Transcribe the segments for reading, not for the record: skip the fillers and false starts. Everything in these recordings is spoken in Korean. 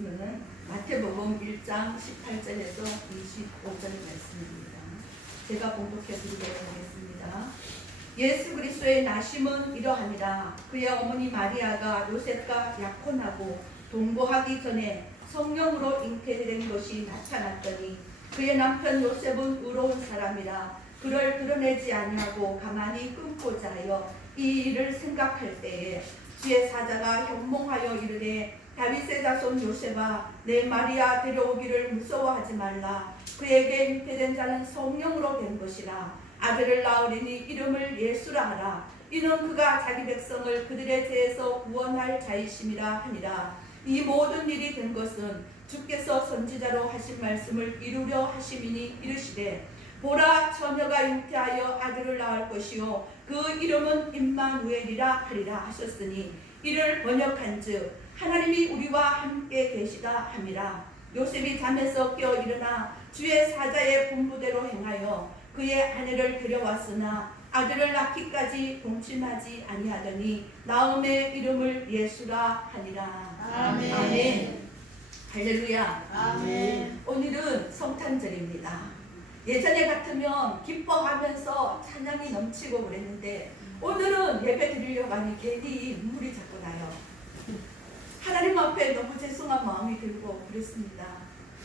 말씀은 마태복음 1장 18절에서 25절 말씀입니다. 제가 봉독해 드리도록 하겠습니다. 예수 그리스도의 나심은 이러하니라. 그의 어머니 마리아가 요셉과 약혼하고 동거하기 전에 성령으로 잉태된 것이 나타났더니 그의 남편 요셉은 의로운 사람이라 그를 드러내지 아니하고 가만히 끊고자 하여 이 일을 생각할 때에 주의 사자가 현몽하여 이르되 다윗의 자손 요셉아 내 마리아 데려오기를 무서워하지 말라. 그에게 잉태된 자는 성령으로 된 것이라. 아들을 낳으리니 이름을 예수라 하라. 이는 그가 자기 백성을 그들의 죄에서 구원할 자이심이라 하니라. 이 모든 일이 된 것은 주께서 선지자로 하신 말씀을 이루려 하심이니 이르시되 보라 처녀가 잉태하여 아들을 낳을 것이요 그 이름은 임마누엘이라 하리라 하셨으니 이를 번역한즉 하나님이 우리와 함께 계시다 함이라. 요셉이 잠에서 깨어 일어나 주의 사자의 분부대로 행하여 그의 아내를 데려왔으나 아들을 낳기까지 동침하지 아니하더니 나음의 이름을 예수라 하니라. 아멘. 아멘. 할렐루야. 아멘. 오늘은 성탄절입니다. 예전에 같으면 기뻐하면서 찬양이 넘치고 그랬는데 오늘은 예배 드리려고 하니 괜히 눈물이 자꾸 나요. 하나님 앞에 너무 죄송한 마음이 들고 그렇습니다.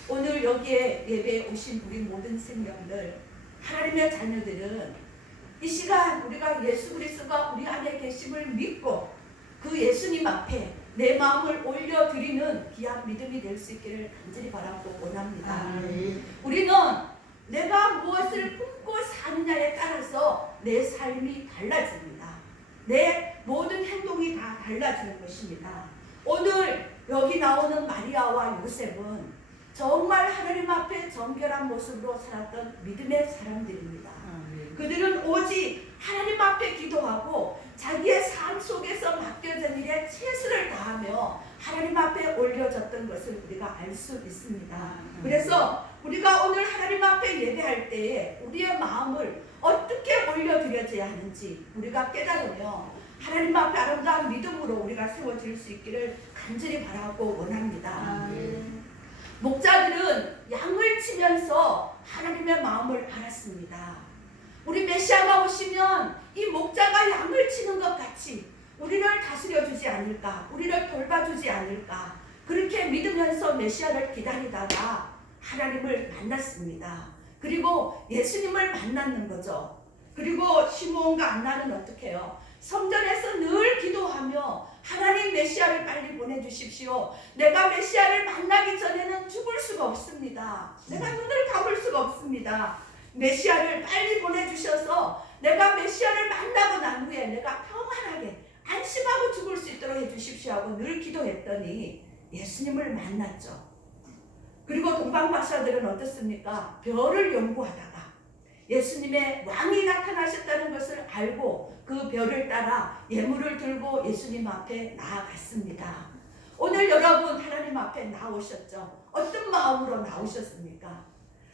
오늘 여기에 예배에 오신 우리 모든 생명들, 하나님의 자녀들은 이 시간 우리가 예수 그리스도가 우리 안에 계심을 믿고 그 예수님 앞에 내 마음을 올려드리는 귀한 믿음이 될 수 있기를 간절히 바라고 원합니다. 우리는 내가 무엇을 품고 사느냐에 따라서 내 삶이 달라집니다. 내 모든 행동이 다 달라지는 것입니다. 오늘 여기 나오는 마리아와 요셉은 정말 하나님 앞에 정결한 모습으로 살았던 믿음의 사람들입니다. 그들은 오직 하나님 앞에 기도하고 자기의 삶 속에서 맡겨진 일에 최선을 다하며 하나님 앞에 올려졌던 것을 우리가 알 수 있습니다. 그래서 우리가 오늘 하나님 앞에 예배할 때에 우리의 마음을 어떻게 올려드려야 하는지 우리가 깨달으며 하나님 앞에 아름다운 믿음으로 우리가 세워질 수 있기를 간절히 바라고 원합니다. 목자들은 양을 치면서 하나님의 마음을 알았습니다. 우리 메시아가 오시면 이 목자가 양을 치는 것 같이 우리를 다스려주지 않을까, 우리를 돌봐주지 않을까, 그렇게 믿으면서 메시아를 기다리다가 하나님을 만났습니다. 그리고 예수님을 만났는 거죠. 그리고 시므온과 안나는 어떻게 해요? 성전에서 늘 기도하며 하나님 메시아를 빨리 보내주십시오. 내가 메시아를 만나기 전에는 죽을 수가 없습니다. 내가 눈을 감을 수가 없습니다. 메시아를 빨리 보내주셔서 내가 메시아를 만나고 난 후에 내가 평안하게 안심하고 죽을 수 있도록 해주십시오 하고 늘 기도했더니 예수님을 만났죠. 그리고 동방박사들은 어떻습니까? 별을 연구하다가 예수님의 왕이 나타나셨다는 것을 알고 그 별을 따라 예물을 들고 예수님 앞에 나아갔습니다. 오늘 여러분 하나님 앞에 나오셨죠? 어떤 마음으로 나오셨습니까?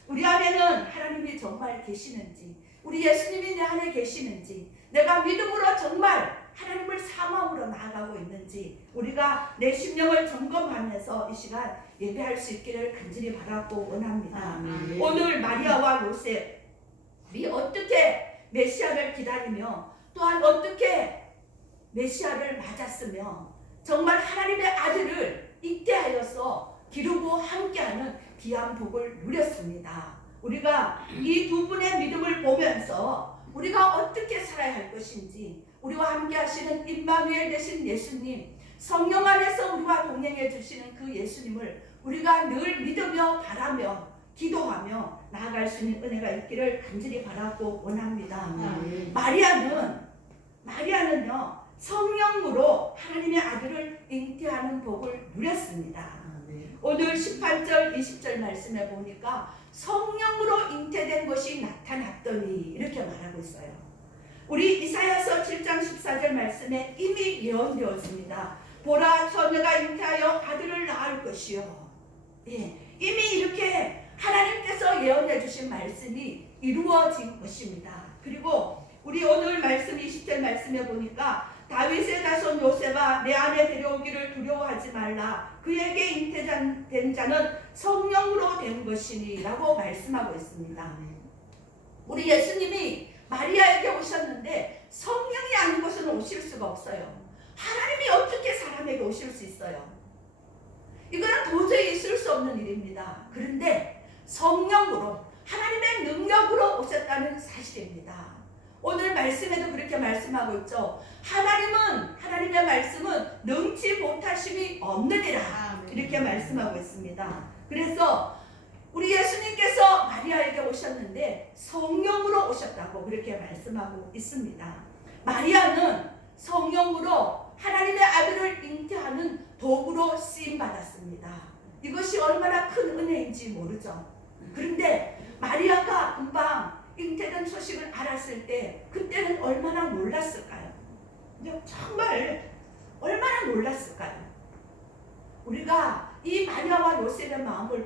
우리 안에는 하나님이 정말 계시는지, 우리 예수님이 내 안에 계시는지, 내가 믿음으로 정말 하나님을 사모함으로 나아가고 있는지 우리가 내 심령을 점검하면서 이 시간 예배할 수 있기를 간절히 바라고 원합니다. 오늘 마리아와 요셉이 어떻게 메시아를 기다리며 또한 어떻게 메시아를 맞았으며 정말 하나님의 아들을 잉태하여서 기르고 함께하는 귀한 복을 누렸습니다. 우리가 이 두 분의 믿음을 보면서 우리가 어떻게 살아야 할 것인지, 우리와 함께 하시는 임마누엘 되신 예수님, 성령 안에서 우리와 동행해 주시는 그 예수님을 우리가 늘 믿으며 바라며 기도하며 나아갈 수 있는 은혜가 있기를 간절히 바라고 원합니다. 마리아는요 성령으로 하나님의 아들을 잉태하는 복을 누렸습니다. 오늘 18절 20절 말씀에 보니까 성령으로 잉태된 것이 나타났더니 이렇게 말하고 있어요. 우리 이사야서 7장 14절 말씀에 이미 예언되었습니다. 보라 처녀가 잉태하여 아들을 낳을 것이요. 이미 이렇게 하나님께서 예언해 주신 말씀이 이루어진 것입니다. 그리고 우리 오늘 말씀 20절 말씀에 보니까 다윗의 자손 요셉아 내 안에 데려오기를 두려워하지 말라. 그에게 잉태된 자는 성령으로 된 것이니 라고 말씀하고 있습니다. 우리 예수님이 마리아에게 오셨는데 성령이 아닌 것은 오실 수가 없어요. 하나님이 어떻게 사람에게 오실 수 있어요? 이거는 도저히 있을 수 없는 일입니다. 그런데 성령으로 하나님의 능력으로 오셨다는 사실입니다. 오늘 말씀에도 그렇게 말씀하고 있죠. 하나님의 말씀은 능치 못하심이 없느니라 이렇게 말씀하고 있습니다. 그래서 우리 예수님께서 마리아에게 오셨는데 성령으로 오셨다고 그렇게 말씀하고 있습니다. 마리아는 성령으로 하나님의 아들을 잉태하는 도구로 쓰임받았습니다. 이것이 얼마나 큰 은혜인지 모르죠. 그런데 마리아가 금방 잉태된 소식을 알았을 때 그때는 얼마나 놀랐을까요? 정말 얼마나 놀랐을까요? 우리가 이 마리아와 요셉의 마음을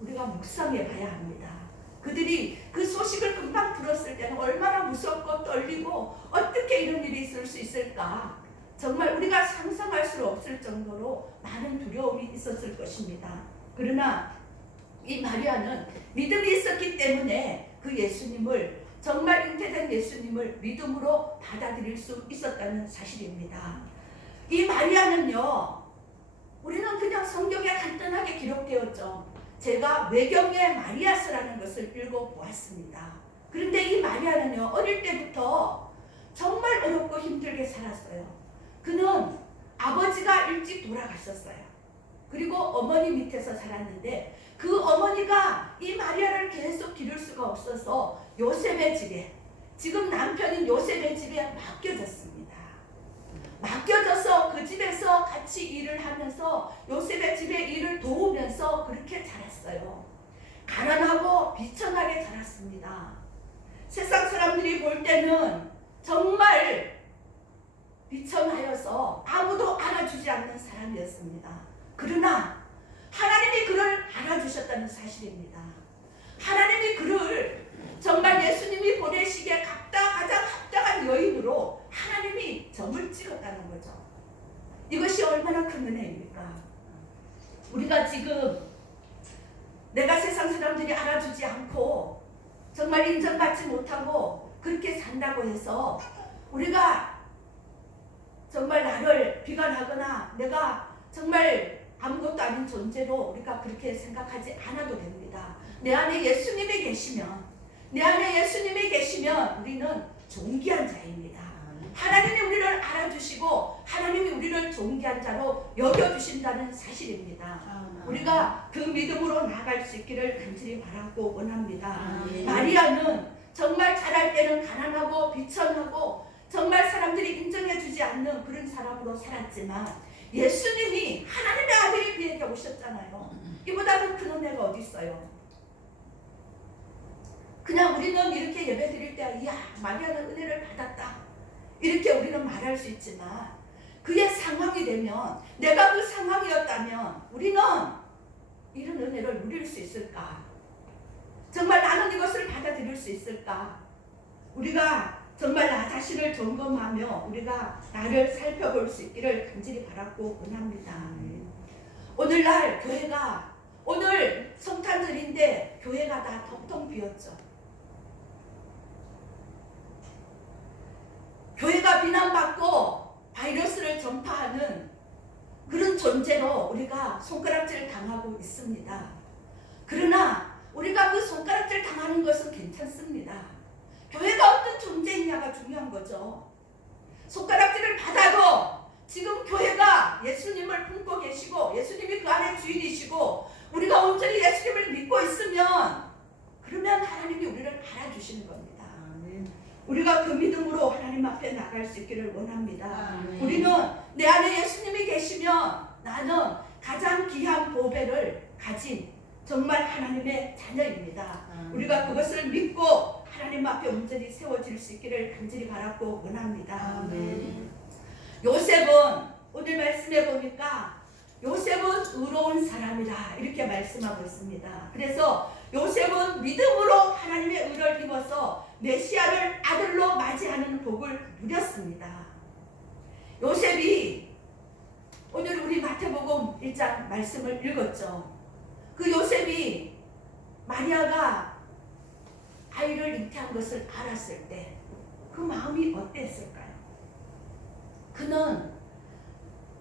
우리가 묵상해 봐야 합니다. 그들이 그 소식을 금방 들었을 때는 얼마나 무섭고 떨리고 어떻게 이런 일이 있을 수 있을까? 정말 우리가 상상할 수 없을 정도로 많은 두려움이 있었을 것입니다. 그러나 이 마리아는 믿음이 있었기 때문에 그 예수님을 정말 잉태된 예수님을 믿음으로 받아들일 수 있었다는 사실입니다. 이 마리아는요, 우리는 그냥 성경에 간단하게 기록되었죠. 제가 외경의 마리아서라는 것을 읽어보았습니다. 그런데 이 마리아는요, 어릴 때부터 정말 어렵고 힘들게 살았어요. 그는 아버지가 일찍 돌아가셨어요. 그리고 어머니 밑에서 살았는데 그 어머니가 이 마리아를 계속 기를 수가 없어서 요셉의 집에, 지금 남편인 요셉의 집에 맡겨졌습니다. 맡겨져서 그 집에서 같이 일을 하면서 요셉의 집에 일을 도우면서 그렇게 자랐어요. 가난하고 비천하게 자랐습니다. 세상 사람들이 볼 때는 정말 비천하여서 아무도 알아주지 않는 사람이었습니다. 그러나 하나님이 그를 알아주셨다는 사실입니다. 하나님이 그를 정말 예수님이 보내시기에 가장 합당한 여인으로 하나님이 점을 찍었다는 거죠. 이것이 얼마나 큰 은혜입니까? 우리가 지금 내가 세상 사람들이 알아주지 않고 정말 인정받지 못하고 그렇게 산다고 해서 우리가 정말 나를 비관하거나 내가 정말 아무것도 아닌 존재로 우리가 그렇게 생각하지 않아도 됩니다. 내 안에 예수님이 계시면 우리는 존귀한 자입니다. 하나님이 우리를 알아주시고 하나님이 우리를 존귀한 자로 여겨주신다는 사실입니다. 우리가 그 믿음으로 나아갈 수 있기를 간절히 바라고 원합니다. 마리아는 정말 자랄 때는 가난하고 비천하고 정말 사람들이 인정해주지 않는 그런 사람으로 살았지만 예수님이 하나님의 아들이 그에게 오셨잖아요. 이보다 더 큰 은혜가 어디 있어요? 그냥 우리는 이렇게 예배 드릴 때 이야 마리아는 은혜를 받았다 이렇게 우리는 말할 수 있지만 그의 상황이 되면 내가 그 상황이었다면 우리는 이런 은혜를 누릴 수 있을까? 정말 나는 이것을 받아들일 수 있을까? 우리가 정말 나 자신을 점검하며 우리가 나를 살펴볼 수 있기를 간절히 바라고 원합니다. 오늘날 교회가 오늘 성탄절인데 교회가 다 텅텅 비었죠. 교회가 비난받고 바이러스를 전파하는 그런 존재로 우리가 손가락질 당하고 있습니다. 그러나 우리가 그 손가락질 당하는 것은 괜찮습니다. 교회가 어떤 존재이냐가 중요한 거죠. 손가락질을 받아도 지금 교회가 예수님을 품고 계시고 예수님이 그 안에 주인이시고 우리가 온전히 예수님을 믿고 있으면 그러면 하나님이 우리를 알아주시는 겁니다. 우리가 그 믿음으로 하나님 앞에 나갈 수 있기를 원합니다. 우리는 내 안에 예수님이 계시면 나는 가장 귀한 보배를 가진 정말 하나님의 자녀입니다. 우리가 그것을 믿고 하나님 앞에 온전히 세워질 수 있기를 간절히 바라고 원합니다. 요셉은 오늘 말씀해 보니까 요셉은 의로운 사람이다 이렇게 말씀하고 있습니다. 그래서 요셉은 믿음으로 하나님의 의를 입어서 메시아를 아들로 맞이하는 복을 누렸습니다. 요셉이 오늘 우리 마태복음 1장 말씀을 읽었죠. 그 요셉이 마리아가 아이를 잉태한 것을 알았을 때 그 마음이 어땠을까요? 그는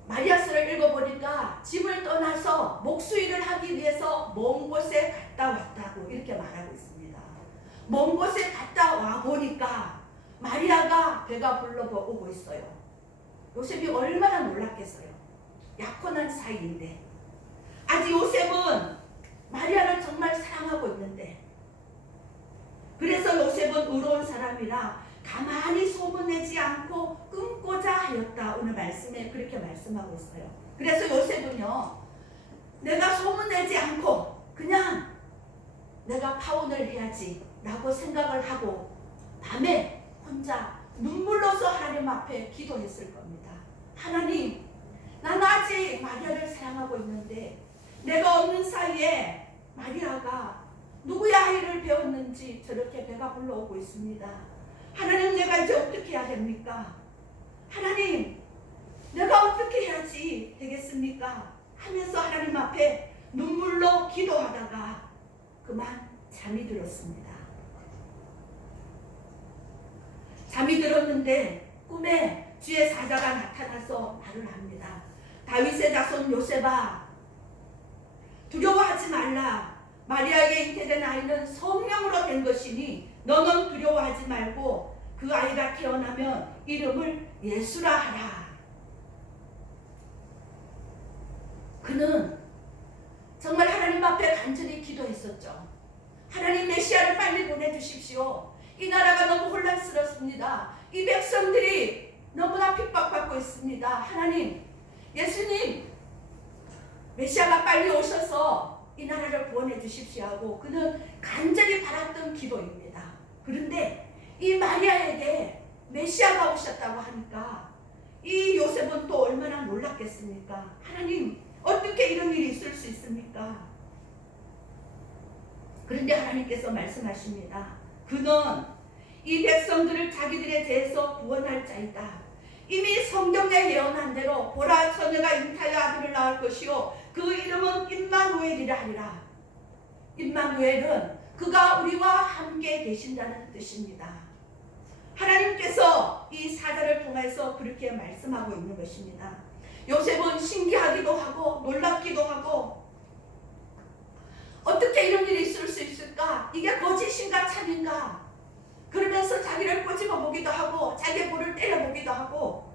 마리아서를 읽어보니까 집을 떠나서 목수일을 하기 위해서 먼 곳에 갔다 왔다고 이렇게 말하고 있습니다. 먼 곳에 갔다 와 보니까 마리아가 배가 불러오고 있어요. 요셉이 얼마나 놀랐겠어요. 약혼한 사이인데 아직 요셉은 마리아를 정말 사랑하고 있는데, 그래서 요셉은 의로운 사람이라 가만히 소문내지 않고 끊고자 하였다. 오늘 말씀에 그렇게 말씀하고 있어요. 그래서 요셉은요, 내가 소문내지 않고 그냥 내가 파혼을 해야지 라고 생각을 하고 밤에 혼자 눈물로서 하나님 앞에 기도했을 겁니다. 하나님, 난 아직 마리아를 사랑하고 있는데 내가 없는 사이에 마리아가 누구의 아이를 배웠는지 저렇게 배가 불러오고 있습니다. 하나님, 내가 이제 어떻게 해야 됩니까? 하나님, 내가 어떻게 해야지 되겠습니까? 하면서 하나님 앞에 눈물로 기도하다가 그만 잠이 들었습니다. 잠이 들었는데 꿈에 주의 사자가 나타나서 말을 합니다. 다윗의 자손 요셉아, 두려워하지 말라. 마리아에게 잉태된 아이는 성령으로 된 것이니 너는 두려워하지 말고 그 아이가 태어나면 이름을 예수라 하라. 그는 정말 하나님 앞에 간절히 기도했었죠. 하나님, 메시아를 빨리 보내주십시오. 이 나라가 너무 혼란스럽습니다. 이 백성들이 너무나 핍박받고 있습니다. 하나님, 예수님, 메시아가 빨리 오셔서 이 나라를 구원해 주십시오 하고 그는 간절히 바랐던 기도입니다. 그런데 이 마리아에게 메시아가 오셨다고 하니까 이 요셉은 또 얼마나 놀랐겠습니까? 하나님, 어떻게 이런 일이 있을 수 있습니까? 그런데 하나님께서 말씀하십니다. 그는 이 백성들을 자기들에 대해서 구원할 자이다. 이미 성경에 예언한 대로 보라, 처녀가 잉타여 아들을 낳을 것이요 그 이름은 임마누엘이라 하리라. 임마누엘은 그가 우리와 함께 계신다는 뜻입니다. 하나님께서 이 사자를 통해서 그렇게 말씀하고 있는 것입니다. 요셉은 신기하기도 하고 놀랍기도 하고 어떻게 이런 일이 있을 수 있을까? 이게 거짓인가 참인가? 그러면서 자기를 꼬집어 보기도 하고 자기의 볼을 때려 보기도 하고,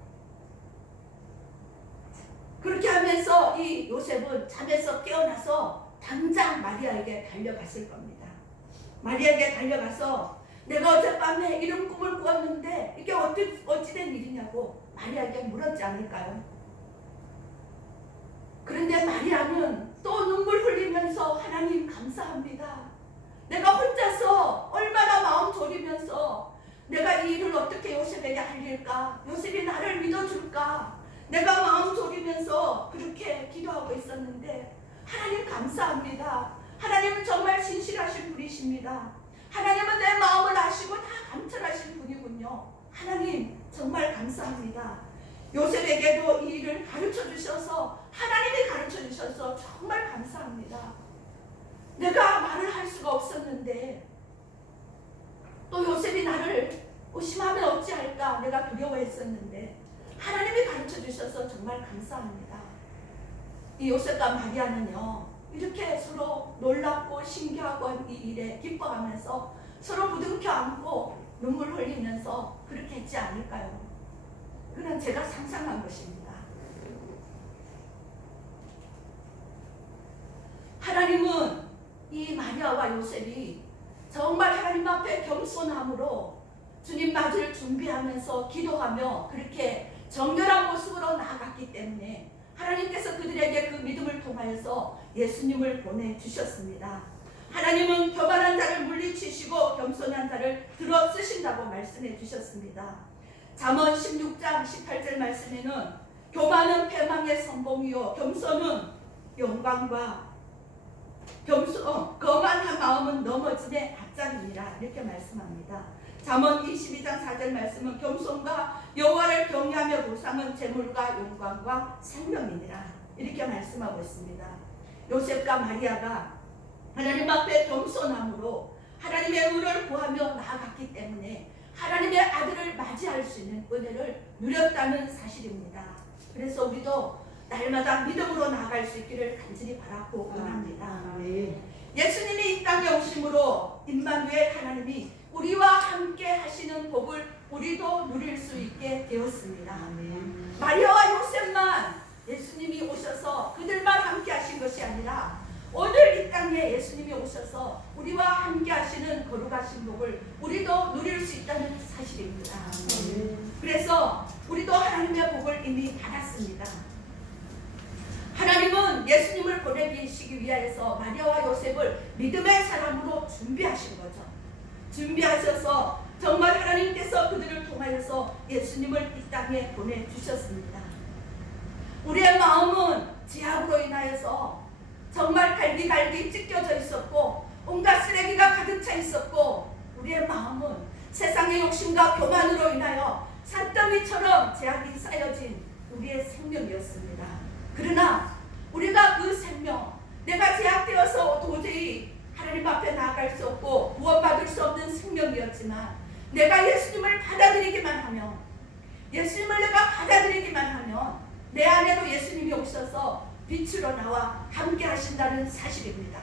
그렇게 하면서 이 요셉은 잠에서 깨어나서 당장 마리아에게 달려갔을 겁니다. 마리아에게 달려가서 내가 어젯밤에 이런 꿈을 꾸었는데 이게 어찌된 일이냐고 마리아에게 물었지 않을까요? 그런데 마리아는 또 눈물 흘리면서 하나님 감사합니다. 내가 혼자서 얼마나 마음 졸이면서 내가 이 일을 어떻게 요셉에게 알릴까? 요셉이 나를 믿어줄까? 내가 마음 졸이면서 그렇게 기도하고 있었는데 하나님 감사합니다. 하나님은 정말 진실하신 분이십니다. 하나님은 내 마음을 아시고 다 감찰하신 분이군요. 하나님 정말 감사합니다. 요셉에게도 이 일을 가르쳐 주셔서 하나님이 가르쳐 주셔서 정말 감사합니다. 내가 말을 할 수가 없었는데 또 요셉이 나를 의심하면 어찌할까 내가 두려워했었는데 하나님이 가르쳐 주셔서 정말 감사합니다. 이 요셉과 마리아는요 이렇게 서로 놀랍고 신기하고 한 이 일에 기뻐하면서 서로 부둥켜 안고 눈물 흘리면서 그렇게 했지 않을까요? 그건 제가 상상한 것입니다. 하나님은 이 마리아와 요셉이 정말 하나님 앞에 겸손함으로 주님 맞을 준비하면서 기도하며 그렇게 정결한 모습으로 나아갔기 때문에 하나님께서 그들에게 그 믿음을 통하여서 예수님을 보내주셨습니다. 하나님은 교만한 자를 물리치시고 겸손한 자를 들어 쓰신다고 말씀해 주셨습니다. 잠언 16장 18절 말씀에는 교만은 패망의 성공이요 겸손은 영광과 거만한 마음은 넘어짐의 앞장이니라 이렇게 말씀합니다. 잠언 22장 4절 말씀은 겸손과 여호와를 경외하며 보상은 재물과 영광과 생명이니라 이렇게 말씀하고 있습니다. 요셉과 마리아가 하나님 앞에 겸손함으로 하나님의 의를 구하며 나아갔기 때문에 하나님의 아들을 맞이할 수 있는 은혜를 누렸다는 사실입니다. 그래서 우리도 날마다 믿음으로 나아갈 수 있기를 간절히 바라고 원합니다. 예수님이 이 땅에 오심으로 임마누엘 하나님이 우리와 함께 하시는 복을 우리도 누릴 수 있게 되었습니다. 마리아와 요셉만 예수님이 오셔서 그들만 함께 하신 것이 아니라 오늘 이 땅에 예수님이 오셔서 우리와 함께 하시는 거룩하신 복을 우리도 누릴 수 있다는 사실입니다. 그래서 우리도 하나님의 복을 이미 받았습니다. 하나님은 예수님을 보내시기 위하여서 마리아와 요셉을 믿음의 사람으로 준비하신 거죠. 준비하셔서 정말 하나님께서 그들을 통하여서 예수님을 이 땅에 보내주셨습니다. 우리의 마음은 죄악으로 인하여서 정말 갈기갈기 찢겨져 있었고 온갖 쓰레기가 가득 차 있었고 우리의 마음은 세상의 욕심과 교만으로 인하여 산더미처럼 죄악이 쌓여진 우리의 생명이었습니다. 그러나 우리가 그 생명, 내가 죄악되어서 도저히 하나님 앞에 나아갈 수 없고 구원받을 수 없는 생명이었지만 내가 예수님을 받아들이기만 하면, 예수님을 내가 받아들이기만 하면 내 안에도 예수님이 오셔서 빛으로 나와 함께 하신다는 사실입니다.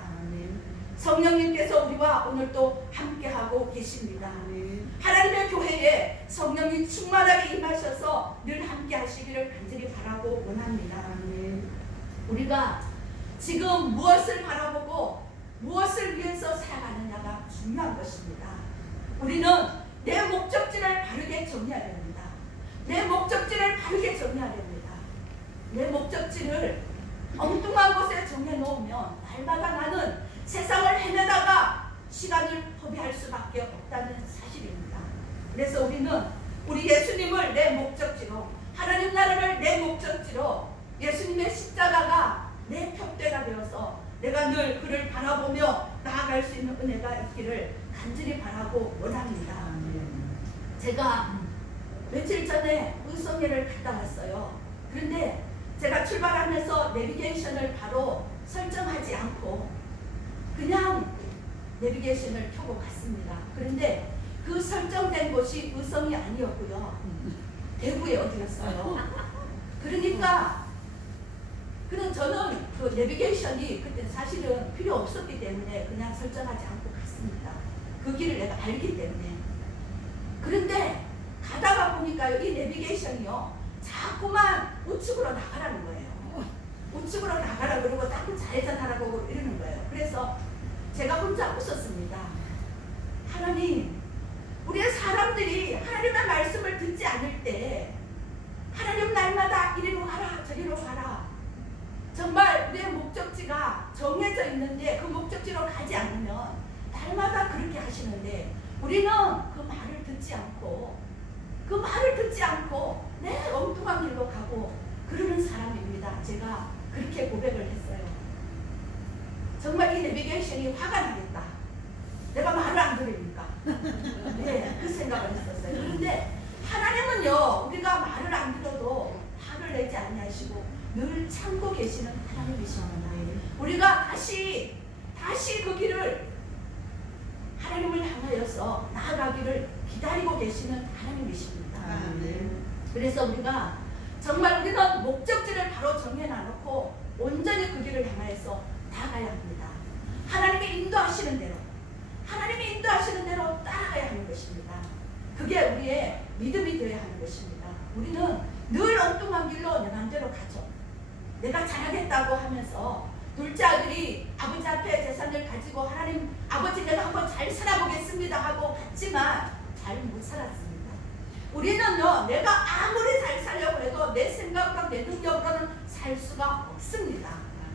성령님께서 우리와 오늘도 함께하고 계십니다. 하나님의 교회에 성령이 충만하게 임하셔서 늘 함께 하시기를 간절히 바라고 원합니다. 우리가 지금 무엇을 바라보고 무엇을 위해서 살아가느냐가 중요한 것입니다. 우리는 내 목적지를 바르게 정해야 됩니다. 내 목적지를 바르게 정해야 됩니다. 내 목적지를 엉뚱한 곳에 정해놓으면 날마다 나는 세상을 헤매다가 시간을 허비할 수밖에 없다는 사실입니다. 그래서 우리는 우리 예수님을 내 목적지로, 하나님 나라를 내 목적지로, 예수님의 십자가가 내 푯대가 되어서 내가 늘 그를 바라보며 나아갈 수 있는 은혜가 있기를 간절히 바라고 원합니다. 제가 며칠 전에 의성회를 갔다 왔어요. 그런데 제가 출발하면서 내비게이션을 바로 설정하지 않고 그냥 내비게이션을 켜고 갔습니다. 그런데 그 설정된 곳이 의성이 아니었고요. 대구에 어디였어요. 그러니까 저는 그 내비게이션이 그때 사실은 필요 없었기 때문에 그냥 설정하지 않고 갔습니다. 그 길을 내가 알기 때문에. 그런데 가다가 보니까요, 이 내비게이션이요, 자꾸만 우측으로 나가라는 거예요. 우측으로 나가라 그러고 자꾸 좌회전하라고 이러는 거예요. 그래서 제가 혼자 웃었습니다. 하나님, 우리의 사람들이 하나님의 말씀을 듣지 않을 때 하나님 날마다 이리로 가라 저리로 가라, 정말 우리의 목적지가 정해져 있는데 그 목적지로 가지 않으면 날마다 그렇게 하시는데 우리는 그 말을 듣지 않고 내 엉뚱한 길로 가고 그러는 사람입니다. 제가 그렇게 고백을 했어요. 정말 이 내비게이션이 화가 나겠다. 내가 말을 안 들으니까. 네, 그 생각을 했었어요. 그런데 하나님은요, 우리가 말을 안 들어도 화를 내지 아니하시고 늘 참고 계시는 하나님이십니다. 우리가 다시 그 길을 하나님을 향하여서 나아가기를 기다리고 계시는 하나님이십니다. 그래서 우리가 정말 우리는 목적지를 바로 정해놔놓고 온전히 그 길을 향하여서 나아가야 합니다. 하나님이 인도하시는 대로 따라가야 하는 것입니다. 그게 우리의 믿음이 되어야 하는 것입니다. 우리는 늘 엉뚱한 길로 내 마음대로 가죠. 내가 잘하겠다고 하면서 둘째 아들이 아버지 앞에 재산을 가지고 하나님 아버지 내가 한번 잘 살아보겠습니다 하고 갔지만 잘 못 살았습니다. 우리는요, 내가 아무리 잘 살려고 해도 내 생각과 내 능력으로는 살 수가 없습니다.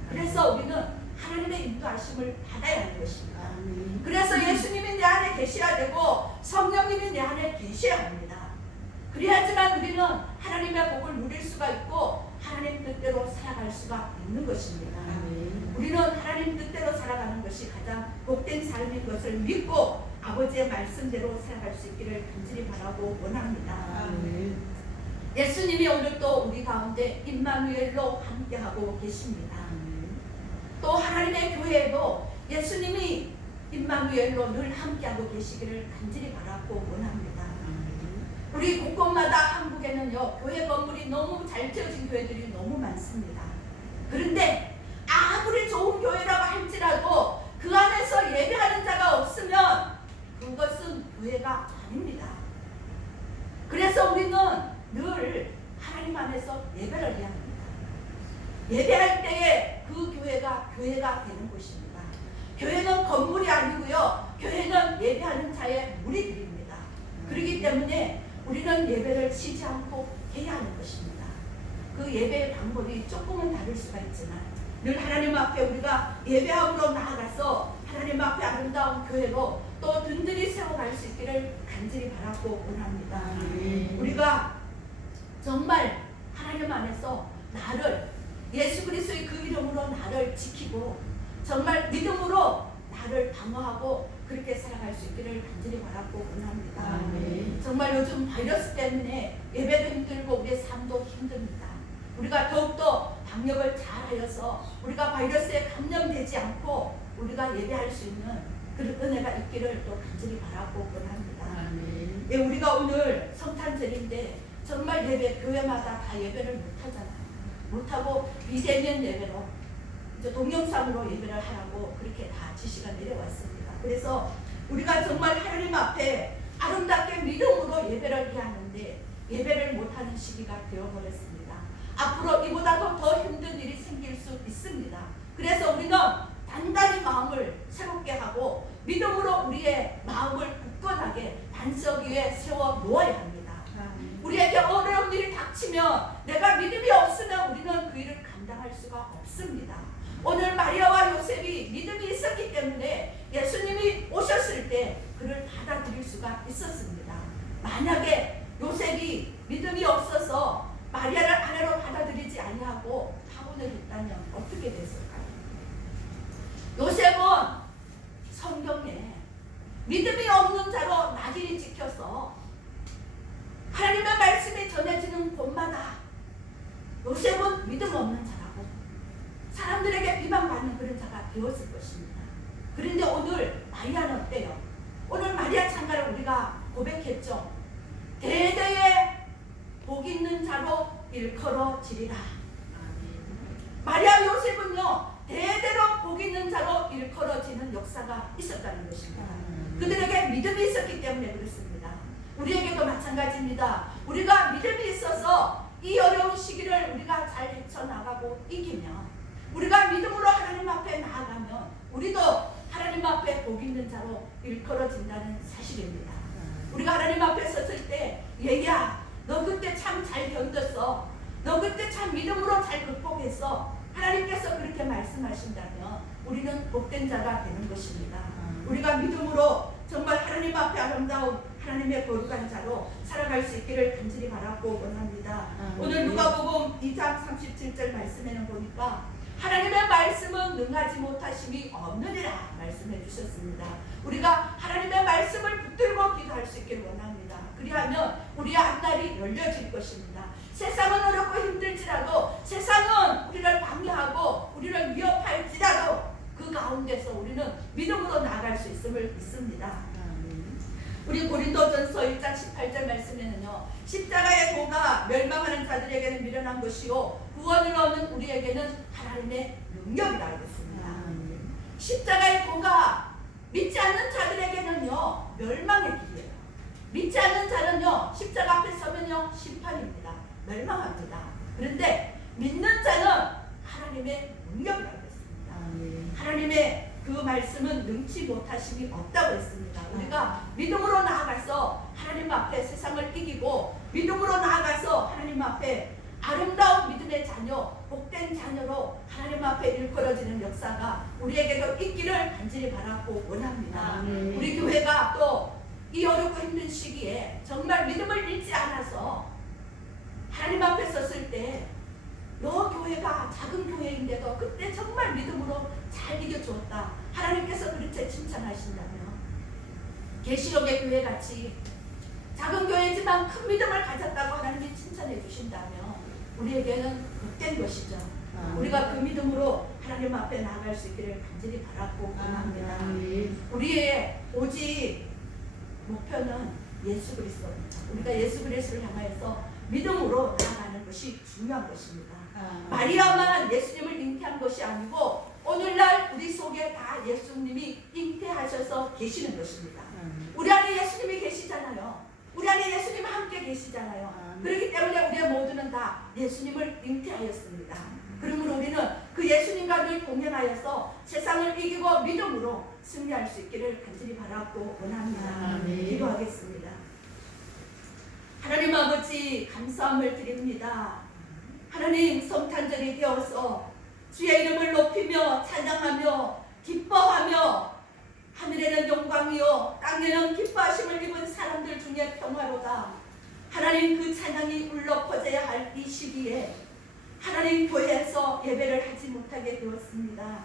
그래서 우리는 하나님의 인도하심을 받아야 하는 것입니다. 그래서 예수님이 내 안에 계셔야 되고 성령님이 내 안에 계셔야 합니다. 그래야지만 우리는 하나님의 복을 누릴 수가 있고 하나님 뜻대로 살아갈 수가 있는 것입니다. 우리는 하나님 뜻대로 살아가는 것이 가장 복된 삶인 것을 믿고 아버지의 말씀대로 살아갈 수 있기를 간절히 바라고 원합니다. 아멘. 예수님이 오늘도 우리 가운데 임마누엘로 함께하고 계십니다. 또 하나님의 교회에도 예수님이 임마누엘로 늘 함께하고 계시기를 간절히 바라고 원합니다. 우리 곳곳마다 한국에는요, 교회 건물이 너무 잘 지어진 교회들이 너무 많습니다. 그런데 아무리 좋은 교회라고 할지라도 그 안에서 예배하는 자가 없으면 그것은 교회가 아닙니다. 그래서 우리는 늘 하나님 안에서 예배를 해야 합니다. 예배할 때에 그 교회가 되는 곳입니다. 교회는 건물이 아니고요, 교회는 예배하는 자의 무리들입니다. 그렇기 때문에 우리는 예배를 쉬지 않고 해야 하는 것입니다. 그 예배의 방법이 조금은 다를 수가 있지만 늘 하나님 앞에 우리가 예배함으로 나아가서 하나님 앞에 아름다운 교회로 또 든든히 세워갈 수 있기를 간절히 바라고 원합니다. 우리가 정말 하나님 안에서 나를 예수 그리스도의 그 이름으로 나를 지키고 정말 믿음으로 나를 방어하고 그렇게 살아갈 수 있기를 간절히 바라고 원합니다. 정말 요즘 바이러스 때문에 예배도 힘들고 우리의 삶도 힘듭니다. 우리가 더욱더 방역을 잘하여서 우리가 바이러스에 감염되지 않고 우리가 예배할 수 있는 그런 은혜가 있기를 또 간절히 바라고 원합니다. 예, 우리가 오늘 성탄절인데 정말 예배, 교회마다 다 예배를 못하잖아요. 못하고 비대면 예배로 이제 동영상으로 예배를 하라고 그렇게 다 지시가 내려왔습니다. 그래서 우리가 정말 하나님 앞에 아름답게 믿음으로 예배를 해야 하는데 예배를 못하는 시기가 되어버렸습니다. 앞으로 이보다도 더 힘든 일이 생길 수 있습니다. 그래서 우리는 단단히 마음을 새롭게 하고 믿음으로 우리의 마음을 굳건하게 반석 위에 세워 놓아야 합니다. 우리에게 어려운 일이 닥치면 내가 믿음이 없으면 우리는 그 일을 감당할 수가 없습니다. 오늘 마리아와 요셉이 믿음이 있었기 때문에 예수님이 오셨을 때 그를 받아들일 수가 있었습니다. 만약에 요셉이 믿음이 없어서 마리아를 아내로 받아들이지 아니하고 파혼을 했다면 어떻게 됐을까요? 요셉은 성경에 믿음이 없는 자로 낙인이 찍혀서 하나님의 말씀이 전해지는 곳마다 요셉은 믿음 없는 자라고 사람들에게 비방받는 그런 자가 되었을 것입니다. 그런데 오늘 마리아는 어때요? 오늘 마리아 찬가를 우리가 고백했죠. 대대에 복 있는 자로 일컬어지리라. 마리아 요셉은요, 대대로 복 있는 자로 일컬어지는 역사가 있었다는 것입니다. 그들에게 믿음이 있었기 때문에 그렇습니다. 우리에게도 마찬가지입니다. 우리가 믿음이 있어서 이 어려운 시기를 우리가 잘 헤쳐나가고 이기면 우리가 믿음으로 하나님 앞에 나아가면 우리도 하나님 앞에 복 있는 자로 일컬어진다는 사실입니다. 우리가 하나님 앞에 섰을 때 얘야 너 그때 참 잘 견뎠어. 너 그때 참 믿음으로 잘 극복했어. 하나님께서 그렇게 말씀하신다면 우리는 복된 자가 되는 것입니다. 우리가 믿음으로 정말 하나님 앞에 아름다운 하나님의 거룩한 자로 살아갈 수 있기를 간절히 바라고 원합니다. 오늘 누가복음 2장 37절 말씀에는 보니까 하나님의 말씀은 능하지 못하심이 없느니라 말씀해 주셨습니다. 우리가 하나님의 말씀을 붙들고 기도할 수 있기를 원합니다. 그리하면 우리의 앞날이 열려질 것입니다. 세상은 어렵고 힘들지라도 세상은 우리를 방해하고 우리를 위협할지라도 그 가운데서 우리는 믿음으로 나아갈 수 있음을 믿습니다. 우리 고린도전서 1장 18절 말씀에는요, 십자가의 도가 멸망하는 자들에게는 미련한 것이요 구원을 얻는 우리에게는 하나님의 능력이라고 했습니다. 십자가의 도가 믿지 않는 자들에게는요 멸망의 길이에요. 믿지 않는 자는요 십자가 앞에 서면요 심판입니다. 멸망합니다. 그런데 믿는 자는 하나님의 능력이라고 했습니다. 하나님의 그 말씀은 능치 못하심이 없다고 했습니다. 우리가 믿음으로 나아가서 하나님 앞에 세상을 이기고 믿음으로 나아가서 하나님 앞에 아름다운 믿음의 자녀, 복된 자녀로 하나님 앞에 일컬어지는 역사가 우리에게도 있기를 간절히 바라고 원합니다. 우리 교회가 또 이 어렵고 힘든 시기에 정말 믿음을 잃지 않아서 하나님 앞에 섰을 때 너 교회가 작은 교회인데도 그때 정말 믿음으로 잘 이겨주었다. 하나님께서 그렇게 칭찬하신다면 계시록의 교회같이 작은 교회지만 큰 믿음을 가졌다고 하나님이 칭찬해 주신다면 우리에게는 복된 것이죠. 우리가 그 믿음으로 하나님 앞에 나아갈 수 있기를 간절히 바라고 원합니다. 우리의 오직 목표는 예수 그리스도입니다. 우리가 예수 그리스도를 향하여서 믿음으로 나아가는 것이 중요한 것입니다. 마리아만 예수님을 잉태한 것이 아니고 오늘날 우리 속에 다 예수님이 잉태하셔서 계시는 것입니다. 우리 안에 예수님이 계시잖아요. 우리 안에 예수님 함께 계시잖아요. 그렇기 때문에 우리 모두는 다 예수님을 잉태하였습니다. 그러므로 우리는 그 예수님과 늘 동행하여서 세상을 이기고 믿음으로 승리할 수 있기를 간절히 바라고 원합니다. 기도하겠습니다. 하나님 아버지 감사함을 드립니다. 하나님 성탄절이 되어서 주의 이름을 높이며 찬양하며 기뻐하며 하늘에는 영광이요 땅에는 기뻐하심을 입은 사람들 중에 평화로다. 하나님 그 찬양이 울려 퍼져야 할 이 시기에 하나님 교회에서 예배를 하지 못하게 되었습니다.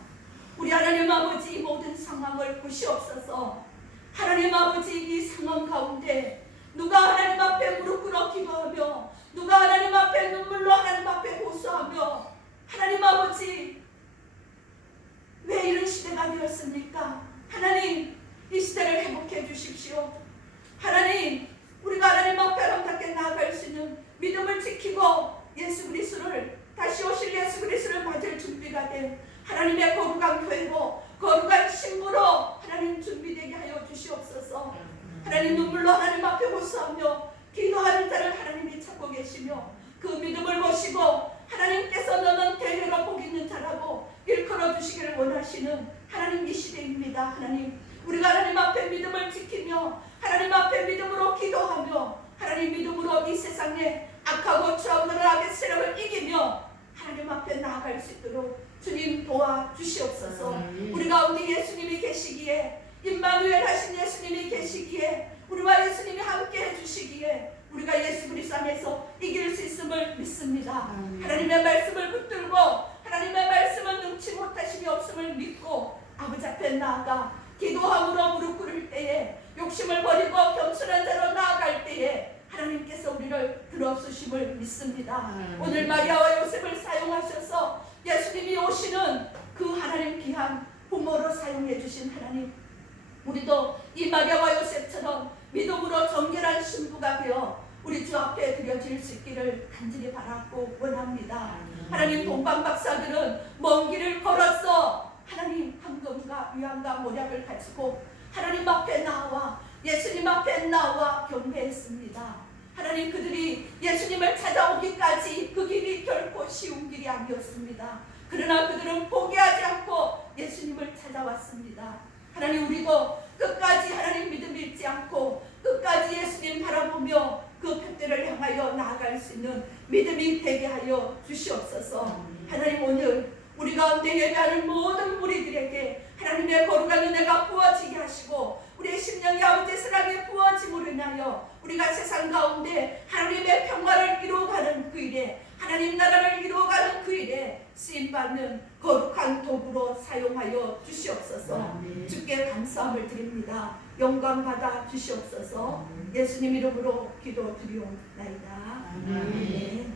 우리 하나님 아버지 이 모든 상황을 보시옵소서. 하나님 아버지 이 상황 가운데 누가 하나님 앞에 무릎 꿇어 기도하며 누가 하나님 앞에 눈물로 하나님 앞에 호소하며 하나님 아버지 왜 이런 시대가 되었습니까? 하나님 이 시대를 회복해 주십시오. 하나님 우리가 하나님 앞에 아름답게 나아갈 수 있는 믿음을 지키고 예수 그리스도를 다시 오실 예수 그리스도를 맞을 준비가 된 하나님의 거룩한 교회로 거룩한 신부로 하나님 준비되게 하여 주시옵소서. 하나님 눈물로 하나님 앞에 호소하며 기도하는 자를 하나님이 찾고 계시며 그 믿음을 보시고 하나님께서 너는 대회가 복 있는 자라고 일컬어 주시기를 원하시는 하나님 이 시대입니다. 하나님 우리가 하나님 앞에 믿음을 지키며 하나님 앞에 믿음으로 기도하며 하나님 믿음으로 이 세상에 악하고 추악한 악의 세력을 이기며 하나님 앞에 나아갈 수 있도록 주님 도와주시옵소서. 우리 가운데 예수님이 계시기에 임마누엘 하신 예수님이 계시기에 우리와 예수님이 함께 해주시기에 우리가 예수 그리스도 안에서 이길 수 있음을 믿습니다. 하나님의 말씀을 붙들고 하나님의 말씀을 능치 못하심이 없음을 믿고 아버지 앞에 나아가 기도함으로 무릎 꿇을 때에 욕심을 버리고 겸손한 자로 나아갈 때에 하나님께서 우리를 들어주심을 믿습니다. 오늘 마리아와 요셉을 사용하셔서 예수님이 오시는 그 하나님 귀한 부모로 사용해 주신 하나님, 우리도 이 마리아와 요셉처럼 믿음으로 정결한 신부가 되어 우리 주 앞에 드려질 수 있기를 간절히 바라고 원합니다. 하나님 동방 박사들은 먼 길을 걸었어 하나님 황금과 위안과 모략을 가지고 하나님 앞에 나와 예수님 앞에 나와 경배했습니다. 하나님 그들이 예수님을 찾아오기까지 그 길이 결코 쉬운 길이 아니었습니다. 그러나 그들은 포기하지 않고 예수님을 찾아왔습니다. 하나님 우리도 끝까지 하나님 믿음 잃지 않고 끝까지 예수님 바라보며 그 표대를 향하여 나아갈 수 있는 믿음이 되게 하여 주시옵소서. 하나님 오늘 우리 가운데 예배하는 모든 무리들에게 하나님의 거룩한 은혜가 부어지게 하시고 우리의 심령이 아버지의 사랑에 부어짐으로 인하여 우리가 세상 가운데 하나님의 평화를 이루어가는 그 일에 하나님 나라를 이루어가는 그 일에 쓰임받는 거룩한 도구로 사용하여 주시옵소서. 주께 감사함을 드립니다. 영광 받아 주시옵소서. 예수님 이름으로 기도 드리옵나이다. 아멘.